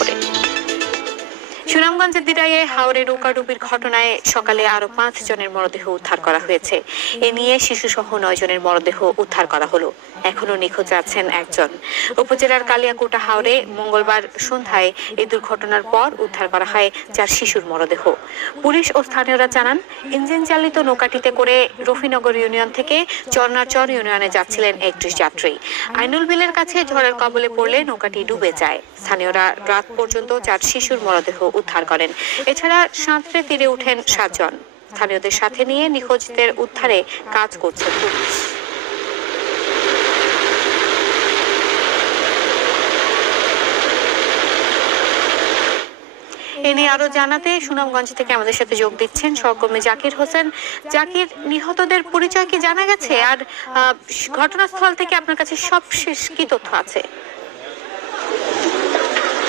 করে। সুনামগঞ্জের দিরাইয়ে হাওরে নৌকাডুবির ঘটনায় সকালে আরো 5 জনের মরদেহ উদ্ধার করা হয়েছে। এ নিয়ে শিশুসহ 9 জনের মরদেহ উদ্ধার করা হলো। এখনো নিখোঁজ আছেন একজন। উপজেলার কালিয়াকোটা হাওরে মঙ্গলবার সন্ধ্যায় এই দুর্ঘটনার পর উদ্ধার করা হয় 4 শিশুর মরদেহ। পুলিশ ও স্থানীয়রা জানান, ইঞ্জিন চালিত নৌকাটিতে করে রফিনগর ইউনিয়ন থেকে চরনারচর ইউনিয়নে যাচ্ছিলেন 31 যাত্রী। আইনুল বিলের কাছে ঝড়ের কবলে পড়লে নৌকাটি ডুবে যায়। স্থানীয়রা রাত পর্যন্ত 4 শিশুর মরদেহ উদ্ধার করেন। এছাড়া সাঁতরে তীরে উঠেন 7 জন। স্থানীয়দের সাথে নিয়ে নিখোঁজদের উদ্ধারে কাজ করছে পুলিশ। এ নিয়ে আরো জানাতে সুনামগঞ্জ থেকে আমাদের সাথে যোগ দিচ্ছেন সহকর্মী জাকির হোসেন। জাকির, নিহতদের পরিচয় কি জানা গেছে? আর ঘটনাস্থল থেকে আপনার কাছে সবশেষ কি তথ্য আছে?